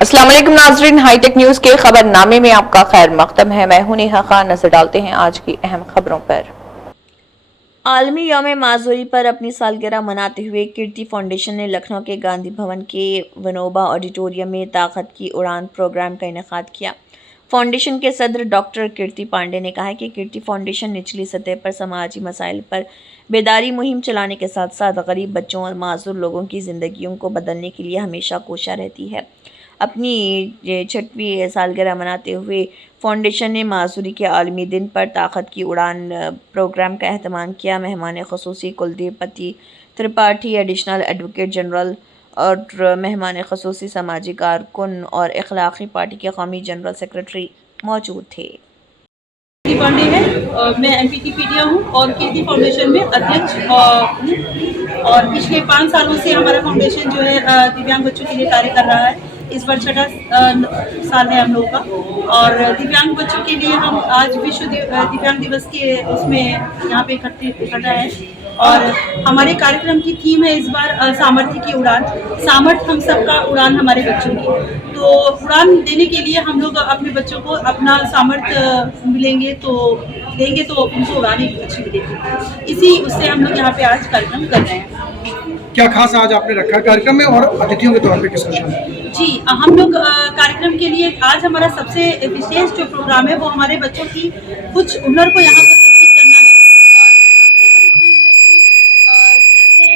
अस्सलाम वालेकुम नाज़रीन, हाईटेक न्यूज के खबरनामे में आपका खैर मकदम है। मैं हूं नेहा खान। नजर डालते हैं आज की अहम खबरों पर। आलमी यौम माज़ूरी पर अपनी सालगिरह मनाते हुए कीर्ति फाउंडेशन ने लखनऊ के गांधी भवन के विनोबा ऑडिटोरियम में ताकत की उड़ान प्रोग्राम का इनेकाद किया। फाउंडेशन के सदर डॉक्टर कीर्ति पांडे ने कहा है कि कीर्ति फाउंडेशन निचली सतह पर समाजी मसाइल पर बेदारी मुहिम चलाने के साथ साथ गरीब बच्चों और माजूर लोगों की ज़िंदगियों को बदलने के लिए हमेशा कोशा रहती है। अपनी 6वीं सालगिरह मनाते हुए फाउंडेशन ने माज़ूरी के आलमी दिन पर ताकत की उड़ान प्रोग्राम का एहतमाम किया। मेहमान ख़ुसूसी कुलदीप पति त्रिपाठी, एडिशनल एडवोकेट जनरल और मेहमान ख़ुसूसी समाजी कारकुन और अखलाक़ी पार्टी के कौमी जनरल सेक्रेटरी मौजूद थे। कीर्ति पांडे है और मैं एमपीटीपीडिया हूँ और कीर्ति फाउंडेशन में अध्यक्ष हूँ। और पिछले 5 सालों से हमारा फाउंडेशन जो है दिव्यांग बच्चों के लिए कार्य कर रहा है। इस बार 6ठा साल है हम लोगों का। और दिव्यांग बच्चों के लिए हम आज विश्व दिव्यांग दिवस के उसमें यहाँ पे इकट्ठा है। और हमारे कार्यक्रम की थीम है इस बार सामर्थ्य की उड़ान। सामर्थ्य हम सबका, उड़ान हमारे बच्चों की। तो उड़ान देने के लिए हम लोग अपने बच्चों को अपना सामर्थ्य मिलेंगे तो देंगे तो उनको उड़ाने अच्छी मिलेगी। इसी उससे हम लोग यहाँ पे आज कार्यक्रम कर रहे हैं। क्या खास आज आपने रखा कार्यक्रम में और अतिथियों के तौर पे किसको शामिल? जी, हम लोग कार्यक्रम के लिए आज हमारा सबसे विशेष जो प्रोग्राम है वो हमारे बच्चों की कुछ हुनर को यहाँ पर प्रस्तुत करना है। और सबसे बड़ी चीज़ है कि जैसे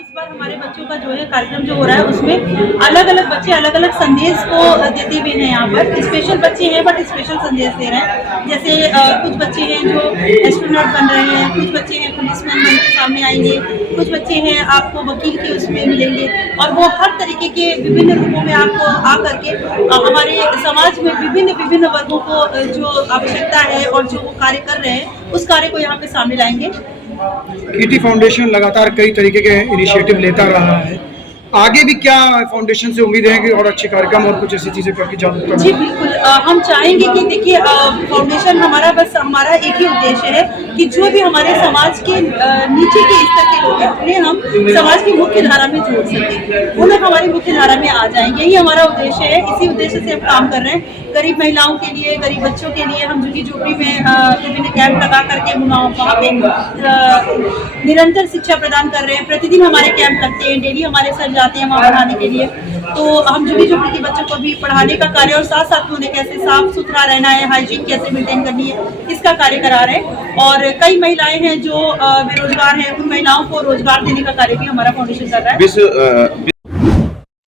इस बार हमारे बच्चों का जो है कार्यक्रम जो हो रहा है उसमें अलग अलग बच्चे अलग अलग संदेश को देते हुए हैं। यहाँ पर स्पेशल बच्चे हैं बट स्पेशल संदेश दे रहे हैं। जैसे कुछ बच्चे हैं जो एस्ट्रोनॉट बन रहे हैं, कुछ बच्चे हैं पुलिसमैन बन के सामने आएंगे, कुछ बच्चे हैं आपको वकील के उसमें मिलेंगे। और वो हर तरीके के विभिन्न रूपों में आपको आकर के हमारे समाज में विभिन्न वर्गों को जो आवश्यकता है और जो वो कार्य कर रहे हैं उस कार्य को यहाँ पे सामने लाएंगे। कीर्ति फाउंडेशन लगातार कई तरीके के इनिशिएटिव लेता रहा है, आगे भी क्या फाउंडेशन से उम्मीद है कि और अच्छे कार्यक्रम और कुछ ऐसी चीजें करके जागरूकता? जी बिल्कुल, हम चाहेंगे कि देखिए फाउंडेशन हमारा हमारा एक ही उद्देश्य है कि जो भी हमारे समाज के नीचे के स्तर के लोग हैं उन्हें हम समाज की मुख्य धारा में जोड़ सकें, वो लोग हमारी मुख्य धारा में आ जाएंगे। यही हमारा उद्देश्य है। इसी उद्देश्य से हम काम कर रहे हैं। गरीब महिलाओं के लिए, गरीब बच्चों के लिए हम झुग्गी झोपड़ी में विभिन्न कैंप लगा करके वहाँ पे निरंतर शिक्षा प्रदान कर रहे हैं। प्रतिदिन हमारे कैंप लगते हैं, डेली हमारे सर जाते हैं वहाँ पढ़ाने के लिए। तो हम झुग्गी झोपड़ी के बच्चों को भी पढ़ाने का कार्य और साथ साथ में उन्हें कैसे साफ सुथरा रहना है, हाइजीन कैसे मेंटेन करनी है, इसका कार्य करा रहे हैं। और कई महिलाएं हैं जो बेरोजगार हैं, उन महिलाओं को रोजगार देने का कार्य भी हमारा फाउंडेशन कर रहा है।